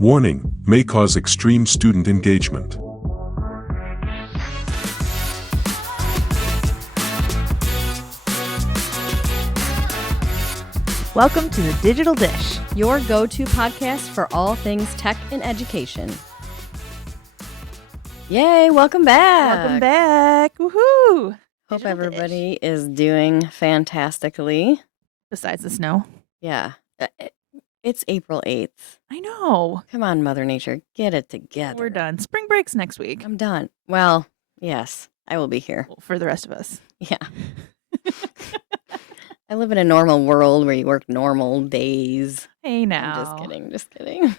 Warning, may cause extreme student engagement. Welcome to the Digital Dish. Your go-to podcast for all things tech and education. Yay, welcome back. Welcome back. Woohoo. Hope Digital everybody is doing fantastically. Besides the snow. Yeah. It's April 8th. I know. Come on, Mother Nature, get it together. We're done. Spring break's next week. I'm done. Well, yes, I will be here. Well, for the rest of us. Yeah. I live in a normal world where you work normal days. Hey now. I'm just kidding.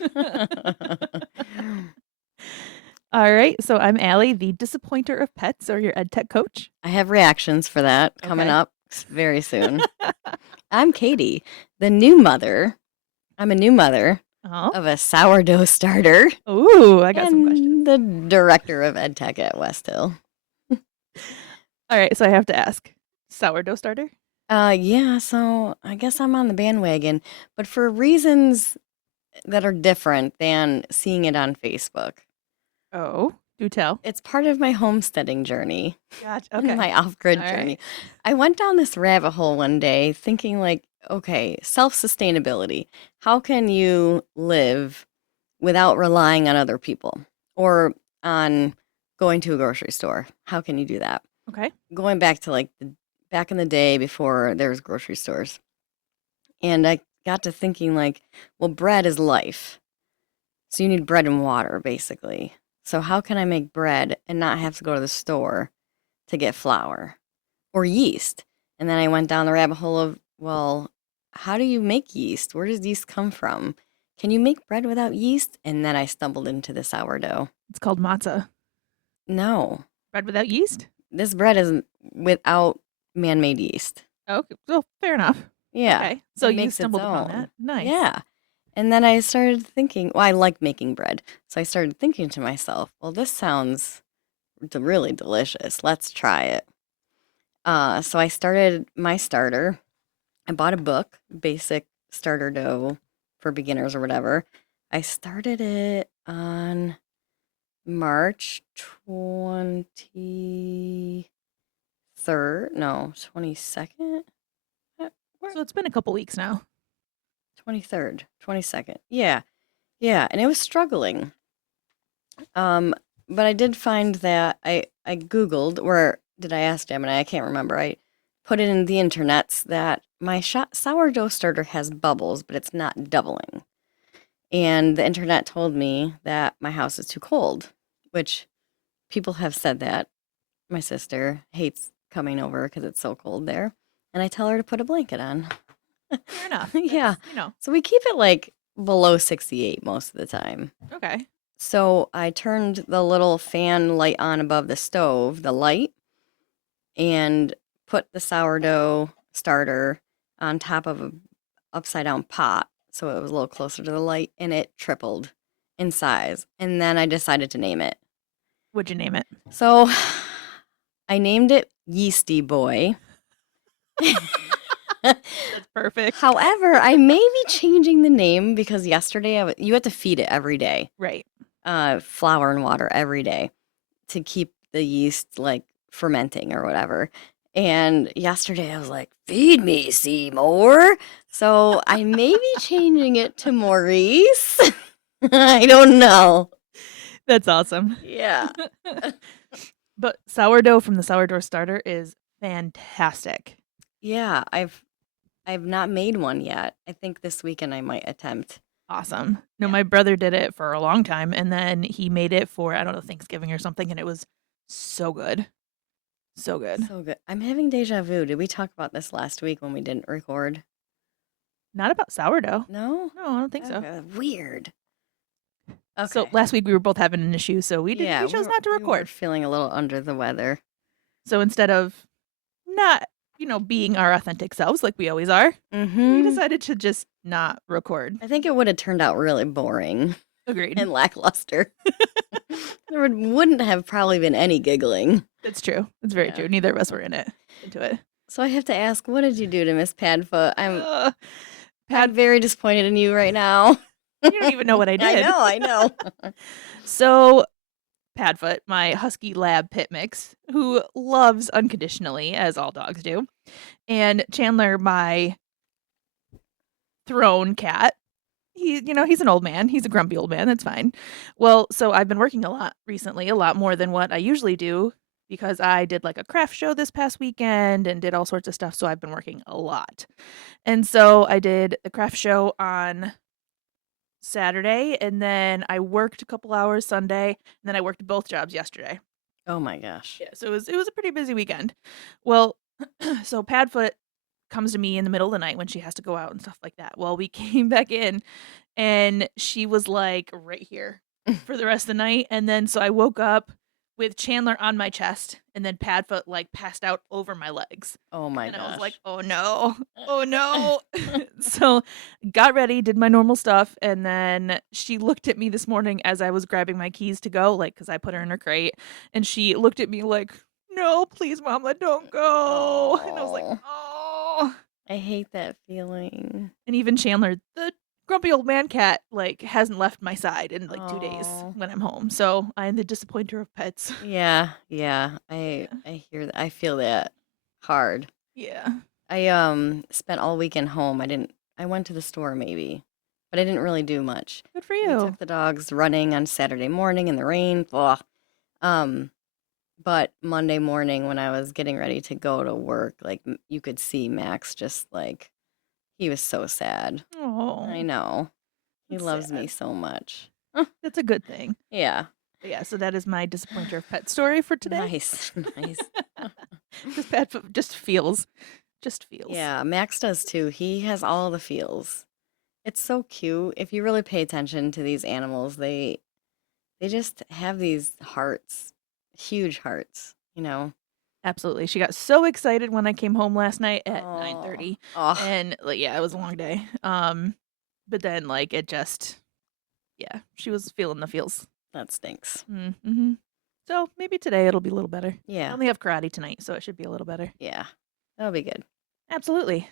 All right. So I'm Allie, the disappointer of pets, or your ed tech coach. I have reactions for that coming Okay. up very soon. I'm Katie, the new mother. I'm a new mother Oh. of a sourdough starter. Ooh, I got some and questions. the director of ed tech at West Hill. All right. So I have to ask. Sourdough starter? Yeah, so I guess I'm on the bandwagon, but for reasons that are different than seeing it on Facebook. Oh, do tell. It's part of my homesteading journey. Gotcha. Okay. My off-grid All right. journey. I went down this rabbit hole one day thinking like, okay, self-sustainability. How can you live without relying on other people or on going to a grocery store? How can you do that? Okay. Going back to like back in the day before there was grocery stores. And I got to thinking like, well, bread is life. So you need bread and water, basically. So how can I make bread and not have to go to the store to get flour or yeast? And then I went down the rabbit hole of, well, how do you make yeast? Where does yeast come from? Can you make bread without yeast? And then I stumbled into the sourdough. It's called matzah. No, Bread without yeast? this bread is without man-made yeast. Okay. Well, fair enough. Yeah. Okay. So it you makes its stumbled upon own. that. Nice. Yeah. And then I started thinking, well, I like making bread. So I started thinking to myself, well, this sounds really delicious. Let's try it. So I started my starter. I bought a book, Basic Starter Dough for Beginners or whatever. I started it on March 23rd. No, 22nd? So it's been a couple weeks now. 23rd, 22nd. Yeah. Yeah. And it was struggling. But I did find that I Googled, or did I ask Gemini? I can't remember. I put it in the internets that my sourdough starter has bubbles, but it's not doubling. And the internet told me that my house is too cold, which people have said that. My sister hates coming over because it's so cold there. And I tell her to put a blanket on. Fair enough. Yeah. It's, So we keep it like below 68 most of the time. okay. So I turned the little fan light on above the stove, the light, and put the sourdough starter on top of a upside down pot. So it was a little closer to the light, and it tripled in size. And then I decided to name it. What'd you name it? So I named it Yeasty Boy. That's perfect. However, I may be changing the name because yesterday you had to feed it every day, Right. flour and water every day to keep the yeast like fermenting or whatever. And yesterday I was like, feed me, Seymour. So I may be changing it to Maurice. I don't know. That's awesome. Yeah. But sourdough from the sourdough starter is fantastic. Yeah, I've not made one yet. I think this weekend I might attempt. Awesome. No, Yeah. my brother did it for a long time, and then he made it for, I don't know, Thanksgiving or something, and it was so good. So good. So good. I'm having deja vu. Did we talk about this last week when we didn't record? Not about sourdough. No? No, I don't think so. Okay, weird. Okay. So last week we were both having an issue, so we chose not to we were record. feeling a little under the weather. So instead of not, being our authentic selves like we always are, we Mm-hmm. decided to just not record. I think it would have turned out really boring Agreed. and lackluster. There wouldn't have probably been any giggling. That's true. That's very Yeah. true. Neither of us were into it. So I have to ask, what did you do to Miss Padfoot? I'm Uh, very disappointed in you right now. You don't even know what I did. I know. So, Padfoot, my husky lab pit mix, who loves unconditionally, as all dogs do, and Chandler, my throne cat. He's an old man. He's a grumpy old man. That's fine. Well, so I've been working a lot recently, a lot more than what I usually do because I did like a craft show this past weekend and did all sorts of stuff. So I've been working a lot. And so I did the craft show on Saturday, and then I worked a couple hours Sunday, and then I worked both jobs yesterday. Oh my gosh. Yeah, so it was a pretty busy weekend. Well, so Padfoot comes to me in the middle of the night when she has to go out and stuff like that. Well, we came back in, and she was like right here for the rest of the night, and then so I woke up with Chandler on my chest, and then Padfoot like passed out over my legs. Oh my And gosh. I was like, oh no, oh no. So got ready, did my normal stuff, and then she looked at me this morning as I was grabbing my keys to go, like, because I put her in her crate, and she looked at me like, no, please, Mama, don't go. And I was like, oh. I hate that feeling. And even Chandler, the grumpy old man cat, like, hasn't left my side in like 2 days Aw. when I'm home. So I'm the disappointer of pets. Yeah. I Yeah. hear that. I feel that hard. Yeah. I spent all weekend home. I went to the store maybe, but I didn't really do much. Good for We you. took the dogs running on Saturday morning in the rain. Blah. But Monday morning when I was getting ready to go to work, like you could see Max just like he was so sad. I Oh, know. He that's loves me sad. so much. That's a good thing. Yeah. But yeah, so that is my disappointer of pet story for today. Nice. Nice. Because pet just feels. Yeah, Max does too. He has all the feels. It's so cute. If you really pay attention to these animals, they just have these hearts, huge hearts, you know. Absolutely. She got so excited when I came home last night at Oh. 9:30. Oh, And like, yeah, it was a long day. But then like it just, yeah, she was feeling the feels. that stinks. Mm-hmm. So maybe today it'll be a little better. I Yeah. only have karate tonight, so it should be a little better. Yeah. That'll be good. Absolutely.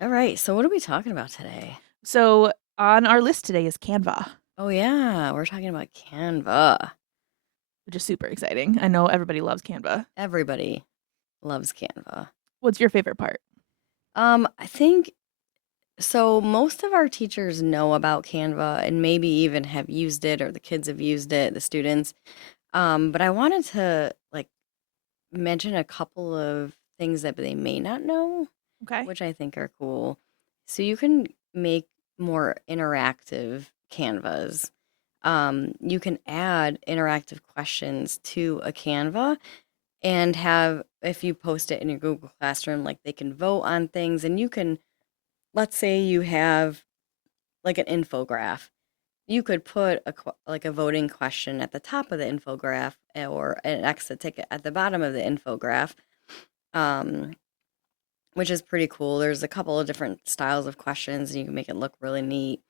All right. So what are we talking about today? So on our list today is Canva, Oh yeah, we're talking about Canva. which is super exciting. I know everybody loves Canva. Everybody loves Canva. What's your favorite part? I think so most of our teachers know about Canva and maybe even have used it or the kids have used it, the students. But I wanted to like mention a couple of things that they may not know, Okay. which I think are cool. So you can make more interactive Canvas. You can add interactive questions to a Canva and have, if you post it in your Google Classroom, like they can vote on things and you can, let's say you have like an infograph. You could put like a voting question at the top of the infograph or an exit ticket at the bottom of the infograph, which is pretty cool. There's a couple of different styles of questions, and you can make it look really neat.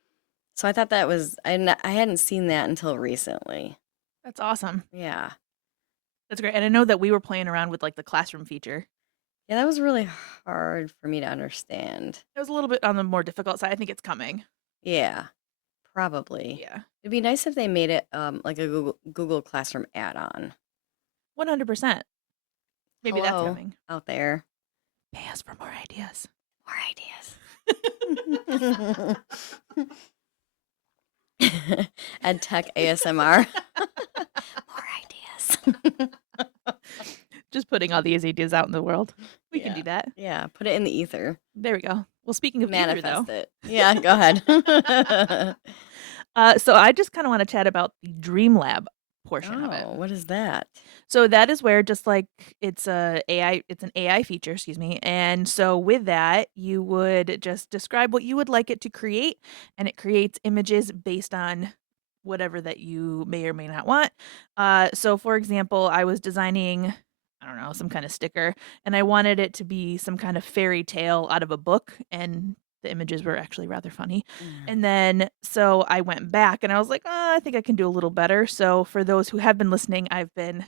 So I thought that was I hadn't seen that until recently. That's awesome. Yeah, That's great. And I know that we were playing around with like the classroom feature. yeah, that was really hard for me to understand. It was a little bit on the more difficult side. I think it's coming. Yeah, probably. Yeah. It'd be nice if they made it like a Google Classroom add-on 100%. Maybe that's Hello. coming. out there. Pay us for more ideas. More ideas. Ed Tech ASMR. More ideas. Just putting all these ideas out in the world. We can Yeah. do that. Yeah, put it in the ether. There we go. Well, speaking of ether, though, Manifest it. Yeah, go ahead. so I just kind of want to chat about the Dreamlab portion of it. Oh, what is that? So that is where just like it's an AI feature, excuse me. And so with that, you would just describe what you would like it to create, and it creates images based on whatever that you may or may not want. So for example, I was designing, I don't know, some kind of sticker, and I wanted it to be some kind of fairy tale out of a book, and the images were actually rather funny. And then so I went back and I was like, oh, I think I can do a little better. So for those who have been listening, I've been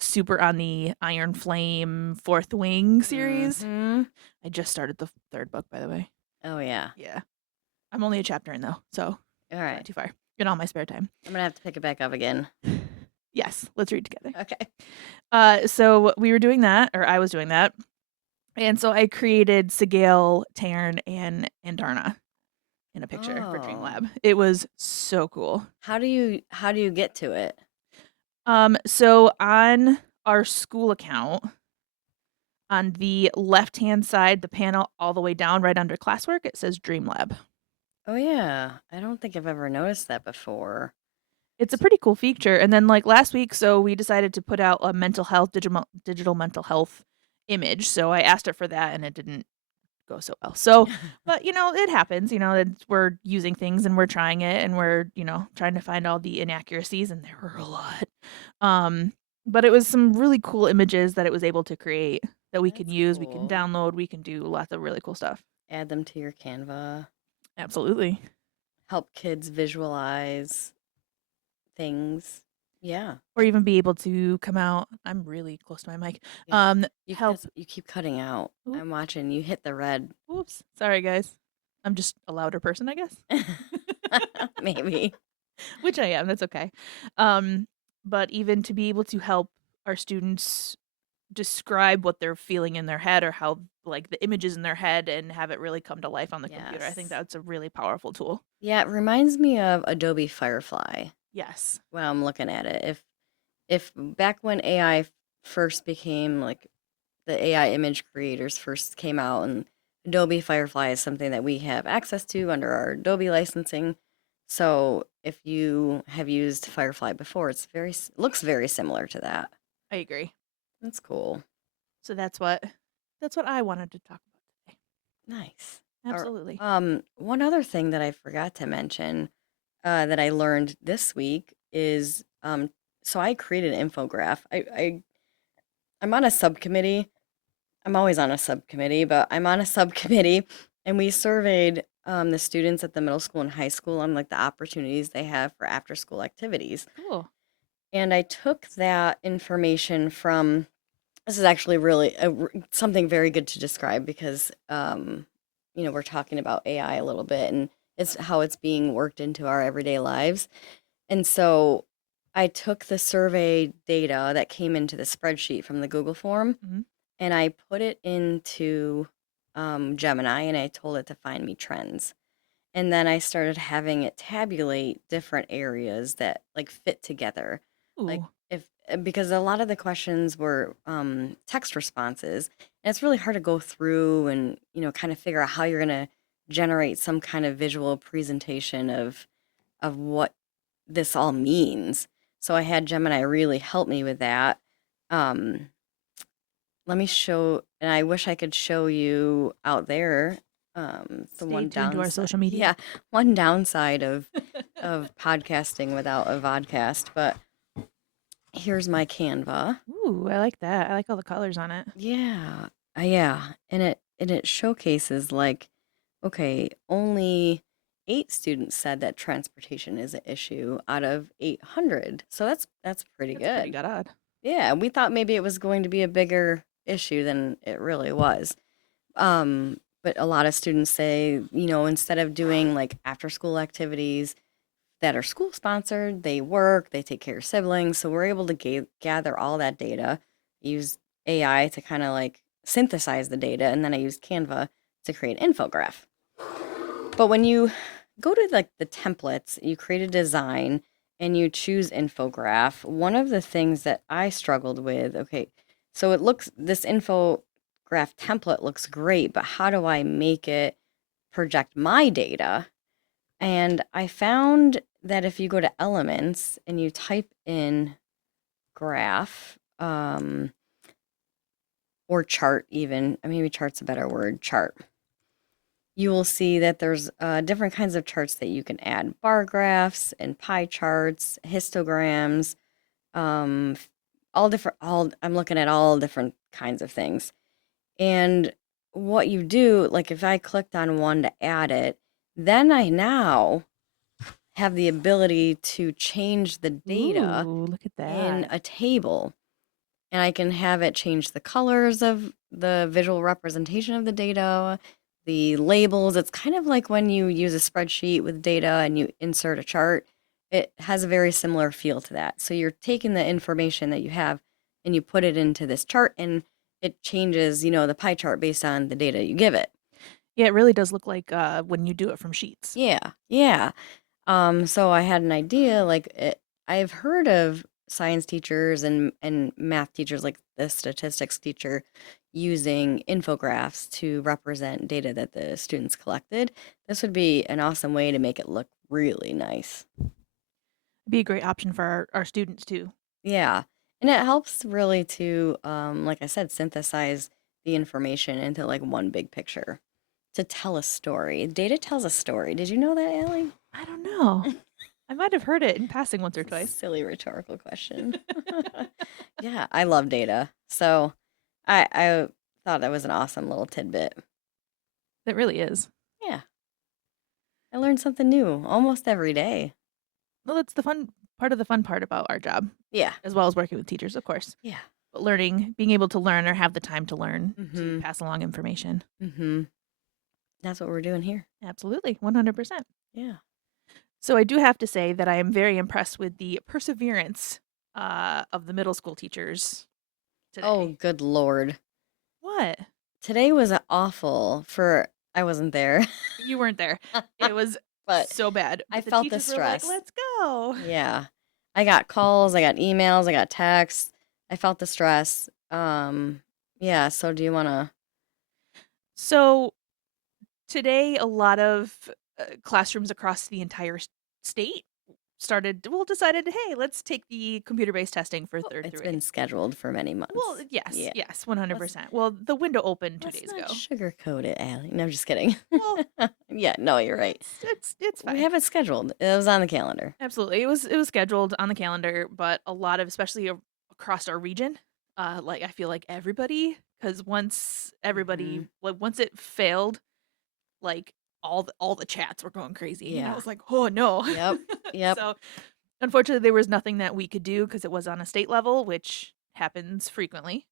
super on the Iron Flame Fourth Wing series. Mhm. I just started the third book, by the way. Oh yeah. Yeah. I'm only a chapter in though. So All not right. too far, in all my spare time. I'm going to have to pick it back up again. Yes, let's read together. Okay. So we were doing that, or I was doing that. And so I created Sigale, Tarn, and Darna in a picture for Oh. Dreamlab. It was so cool. How do you get to it? So on our school account, on the left-hand side, the panel all the way down right under classwork, it says Dreamlab. Oh yeah. I don't think I've ever noticed that before. It's a pretty cool feature. And then like last week, so we decided to put out a mental health, digital mental health image. So I asked it for that and it didn't go so well. So, but it happens, we're using things and we're trying it and we're, trying to find all the inaccuracies, and there were a lot. But it was some really cool images that it was able to create that we can That's use, we can cool. download, we can do lots of really cool stuff. Add them to your Canva. Absolutely. Help kids visualize things. Yeah. Or even be able to come out. I'm really close to my mic. Yeah. Help. You keep cutting out. Oop. I'm watching. You hit the red. Oops. Sorry, guys. I'm just a louder person, I guess. Maybe. Which I am. That's okay. But even to be able to help our students describe what they're feeling in their head, or how like the images in their head, and have it really come to life on the computer. I think Yes. that's a really powerful tool. Yeah, it reminds me of Adobe Firefly Yes. when I'm looking at it. If back when AI first became like the AI image creators first came out, and Adobe Firefly is something that we have access to under our Adobe licensing. So if you have used Firefly before, looks very similar to that. I agree. That's cool. So that's what I wanted to talk about today. Nice. Absolutely. One other thing that I forgot to mention that I learned this week is so I created an infograph. I'm on a subcommittee. I'm always on a subcommittee, but I'm on a subcommittee, and we surveyed the students at the middle school and high school on like the opportunities they have for after school activities. Cool. And I took that information from, this is actually really something very good to describe because, we're talking about AI a little bit, and it's how it's being worked into our everyday lives. And so I took the survey data that came into the spreadsheet from the Google form, Mhm. and I put it into Gemini, and I told it to find me trends. And then I started having it tabulate different areas that like fit together. Like Ooh. because a lot of the questions were text responses, and it's really hard to go through and kind of figure out how you're going to generate some kind of visual presentation of what this all means. So I had Gemini really help me with that. Let me show, and I wish I could show you out there. The Stay one tuned to our downside, social media. yeah, one downside of podcasting without a vodcast. But here's my Canva. Ooh, I like that. I like all the colors on it. Yeah, yeah, and it showcases like, okay, only 8 students said that transportation is an issue out of 800. So that's pretty That's pretty good. good. Yeah, we thought maybe it was going to be a bigger issue than it really was. But a lot of students say, instead of doing like after school activities that are school sponsored, they work, they take care of siblings. So we're able to gather all that data, use AI to kind of like synthesize the data, and then I used Canva to create an infograph. But when you go to like the templates, you create a design and you choose infograph. One of the things that I struggled with, okay, so this infograph template looks great, but how do I make it project my data? And I found that if you go to elements and you type in graph, or chart even, maybe chart's a better word, chart, you will see that there's different kinds of charts that you can add: bar graphs and pie charts, histograms, I'm looking at all different kinds of things. And what you do, like if I clicked on one to add it, then I now have the ability to change the data Ooh, look at in that. a table. And I can have it change the colors of the visual representation of the data, the labels. It's kind of like when you use a spreadsheet with data and you insert a chart. It has a very similar feel to that. So you're taking the information that you have and you put it into this chart, and it changes, the pie chart based on the data you give it. Yeah, it really does look like when you do it from sheets. Yeah, yeah. So I had an idea, I've heard of science teachers and math teachers, like the statistics teacher, using infographics to represent data that the students collected. This would be an awesome way to make it look really nice. It'd be a great option for our students too. Yeah. And it helps really to, like I said, synthesize the information into like one big picture to tell a story. Data tells a story. Did you know that, Allie? I don't know. I might have heard it in passing once or twice. Silly rhetorical question. Yeah, I love data. So I thought that was an awesome little tidbit. It really is. Yeah. I learned something new almost every day. Well, that's the fun part about our job, Yeah. as well as working with teachers, of course. Yeah. But being able to learn or have the time to learn to Mhm. pass along information. Mhm. That's what we're doing here. Absolutely, 100%. Yeah. So I do have to say that I am very impressed with the perseverance of the middle school teachers today. Oh, good Lord. What? Today was awful I wasn't there. You weren't there. It was But so bad. I But the felt the teachers were like, stress. let's go. Yeah. I got calls, I got emails, I got texts. I felt the stress. Yeah, so do you want to So today, a lot of classrooms across the entire state decided, hey, let's take the computer-based testing for third It's through been eighth. scheduled for many months. Well, yes, Yeah. yes, 100%. Well, the window opened 2 Let's days not ago. sugarcoat it, Allie. No, I'm just kidding. Well, Yeah, no, you're right. it's fine. We have it scheduled. It was on the calendar. Absolutely. It was scheduled on the calendar, but a lot of, especially across our region, like I feel like everybody, because once Mhm. once it failed, like all the chats were going crazy, and I Yeah. was like, oh no. Yep. Yep. So unfortunately, there was nothing that we could do because it was on a state level, which happens frequently.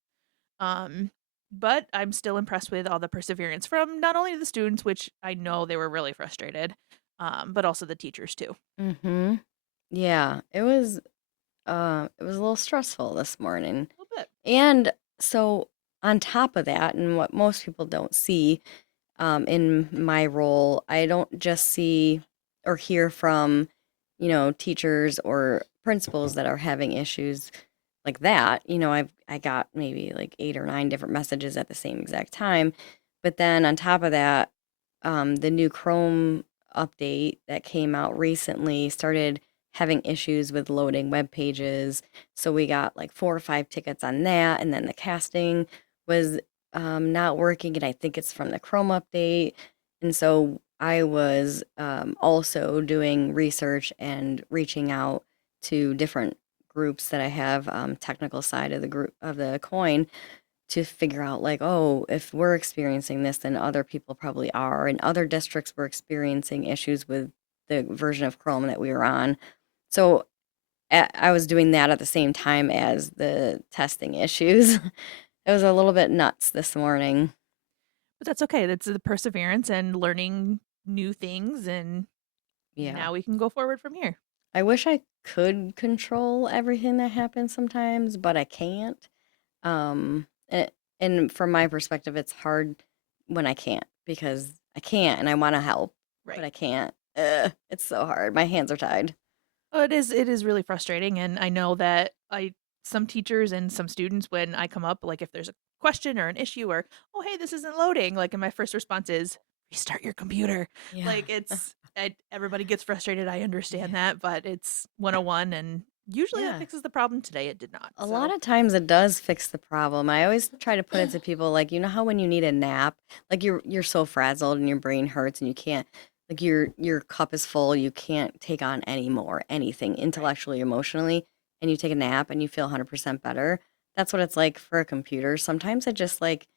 Um, but I'm still impressed with all the perseverance from not only the students, which I know they were really frustrated, but also the teachers too. Mhm. Yeah, it was a little stressful this morning. A little bit. And so on top of that, and what most people don't see, in my role, I don't just see or hear from, teachers or principals that are having issues like that. I got maybe like 8 or 9 different messages at the same exact time. But then on top of that, the new Chrome update that came out recently started having issues with loading web pages. So we got like 4 or 5 tickets on that, and then the casting was not working, and I think it's from the Chrome update. And so I was also doing research and reaching out to different groups that I have, technical side of the group of the coin, to figure out like, oh, if we're experiencing this, then other people probably are, and other districts were experiencing issues with the version of Chrome that we were on. So I was doing that at the same time as the testing issues. It was a little bit nuts this morning. But that's okay. That's the perseverance and learning new things, and Yeah. now we can go forward from here. I wish I could control everything that happens sometimes, but I can't. And from my perspective, it's hard when I can't, because I can't and I want to help, but Right. I can't. It's so hard. My hands are tied. Oh, it is really frustrating, and I know that some teachers and some students, when I come up, like if there's a question or an issue, or oh hey, this isn't loading, like, and my first response is restart your computer. Yeah. Like everybody gets frustrated. I understand Yeah. that, but it's 101, and usually that Yeah. fixes the problem. Today it did not. A So lot of times it does fix the problem. I always try to put it to people like, how when you need a nap, like you're so frazzled and your brain hurts and you can't, like your cup is full, you can't take on any more anything intellectually, emotionally, and you take a nap and you feel 100% better. That's what it's like for a computer. Sometimes it just like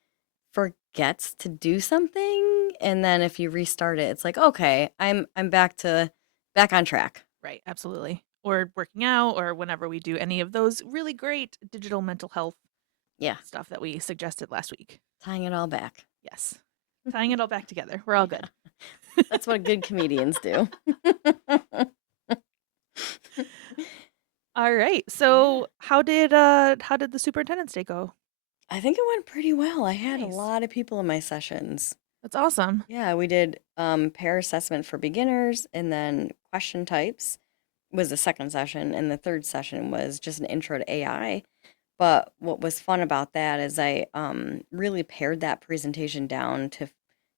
forgets to do something, and then if you restart it, it's like, okay, I'm back on track. right, absolutely. Or working out, or whenever we do any of those really great digital mental health Yeah, stuff that we suggested last week. tying it all back. Yes. Tying it all back together. We're all good. That's what good comedians do. All right. So how did the superintendent's day go? I think it went pretty well. I had a Nice. lot of people in my sessions. That's awesome. Yeah, we did pair assessment for beginners, and then question types was the second session, and the third session was just an intro to AI. But what was fun about that is I really pared that presentation down to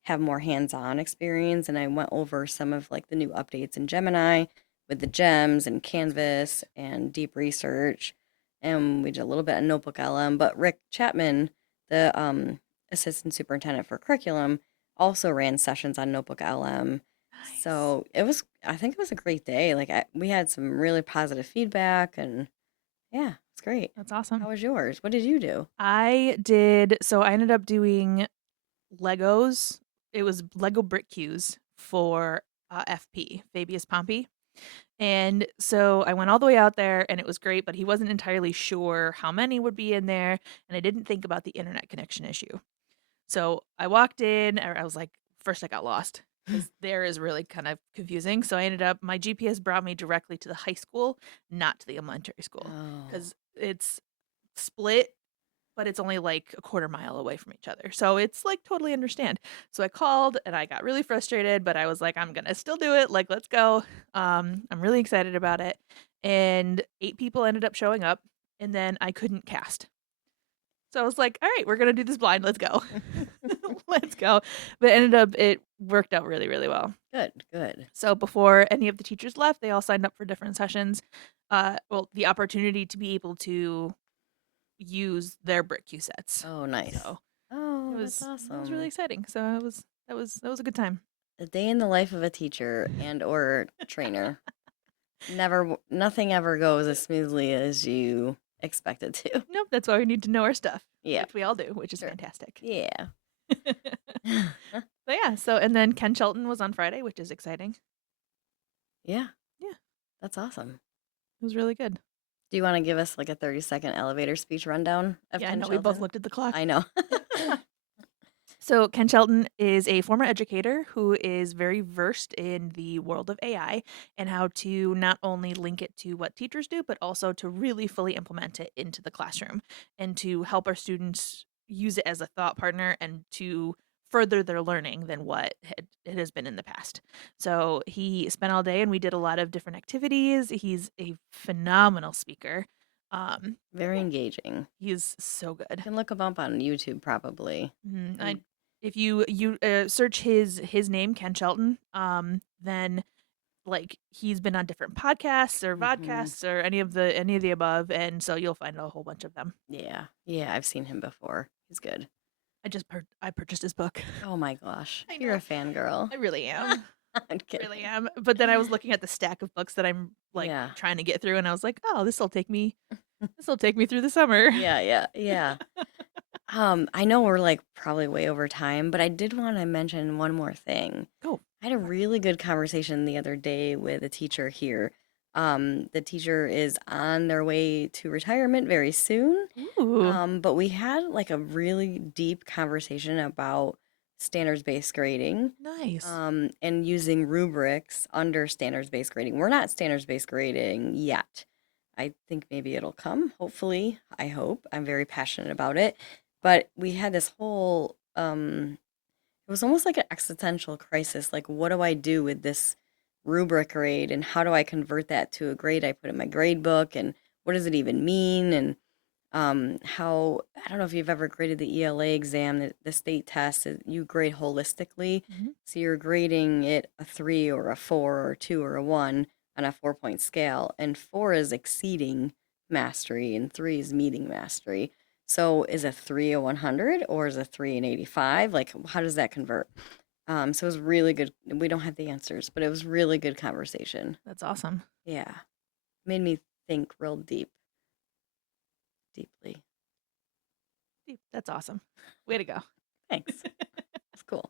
have more hands-on experience, and I went over some of like the new updates in Gemini with the gems and Canvas and deep research, and we did a little bit of Notebook LM. But Rick Chapman, the assistant superintendent for curriculum, also ran sessions on Notebook LM. Nice. So I think it was a great day. Like we had some really positive feedback, and yeah, it's great. That's awesome. How was yours? What did you do? I ended up doing Legos. It was Lego brick cues for FP, Fabius Pompey. And so I went all the way out there and it was great, but he wasn't entirely sure how many would be in there. And I didn't think about the internet connection issue. So I walked in, I was like, first I got lost because there is really kind of confusing. So I ended up, my GPS brought me directly to the high school, not to the elementary school, Oh, because it's split, but it's only like a quarter mile away from each other. So it's like totally understand. So I called and I got really frustrated, but I was like, I'm gonna still do it. Like, let's go. I'm really excited about it. And 8 people ended up showing up, and then I couldn't cast. So I was like, all right, we're gonna do this blind. Let's go. Let's go. But it worked out really, really well. good. So before any of the teachers left, they all signed up for different sessions. Well, the opportunity to be able to use their brick cue sets. Oh, nice. So Oh, it was that's it was awesome. really exciting. So that was a good time. A day in the life of a teacher and or trainer. Nothing ever goes as smoothly as you expect it to. Nope, that's why we need to know our stuff. Yeah. Which we all do, which is Sure. fantastic. Yeah. But yeah, so and then Ken Shelton was on Friday, which is exciting. Yeah. Yeah. That's awesome. It was really good. Do you want to give us like a 30-second elevator speech rundown of Yeah, I Ken know we both Shelton? looked at the clock. I know. So Ken Shelton is a former educator who is very versed in the world of AI and how to not only link it to what teachers do, but also to really fully implement it into the classroom and to help our students use it as a thought partner and to further their learning than what it has been in the past. So he spent all day and we did a lot of different activities. He's a phenomenal speaker. Very engaging. He's so good. You can look him up on YouTube probably. If you search his name, Ken Shelton, then like he's been on different podcasts or vodcasts or any of the above, and so you'll find a whole bunch of them. Yeah. Yeah, I've seen him before. He's good. I purchased his book. Oh my gosh. I You're a know. fangirl. I really am. I'm kidding. Really am. But then I was looking at the stack of books that I'm like Yeah. trying to get through, and I was like, oh, this will take me through the summer. Yeah. I know we're like probably way over time, but I did want to mention one more thing. Go. I had a really good conversation the other day with a teacher here. The teacher is on their way to retirement very soon. Ooh. But we had like a really deep conversation about standards-based grading. Nice. And using rubrics under standards-based grading. We're not standards-based grading yet. I think maybe it'll come, hopefully. I hope. I'm very passionate about it. But we had this whole it was almost like an existential crisis. Like, what do I do with this rubric grade and how do I convert that to a grade I put in my grade book, and what does it even mean? And how, I don't know if you've ever graded the ELA exam, the state test, you grade holistically. So you're grading it a 3 or a 4 or a 2 or a 1 on a 4-point scale, and 4 is exceeding mastery and 3 is meeting mastery. So is a 3 a 100 or is a 3 an 85? Like, how does that convert? So it was really good. We don't have the answers, but it was really good conversation. That's awesome. Yeah. Made me think real deeply. That's awesome. Way to go. Thanks. It's cool.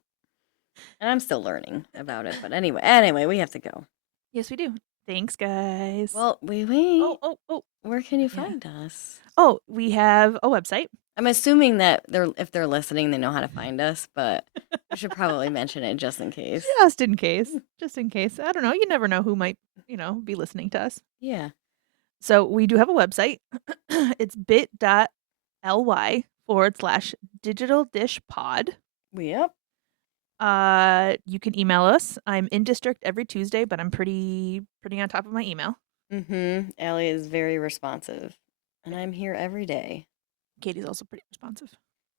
And I'm still learning about it, but anyway, we have to go. Yes, we do. Thanks, guys. Well, wait. Oh. Where can you Yeah. find us? Oh, we have a website. I'm assuming that if they're listening, they know how to find us, but we should probably mention it just in case. Just in case. Just in case. I don't know. You never know who might, be listening to us. Yeah. So we do have a website. It's bit.ly/digitaldishpod. Yep. You can email us. I'm in district every Tuesday, but I'm pretty on top of my email. Allie is very responsive, and I'm here every day. Katie's also pretty responsive.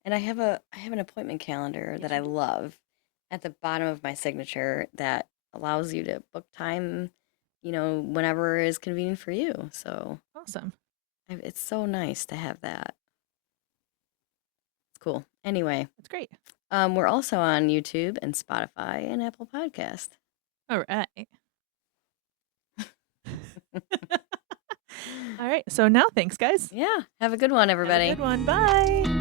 And I have an appointment calendar that I love at the bottom of my signature that allows you to book time, whenever is convenient for you. So Awesome. it's so nice to have that. It's cool. Anyway, That's great. we're also on YouTube and Spotify and Apple Podcast. All right. All right. So now, thanks, guys. Yeah. Have a good one, everybody. Have a good one. Bye.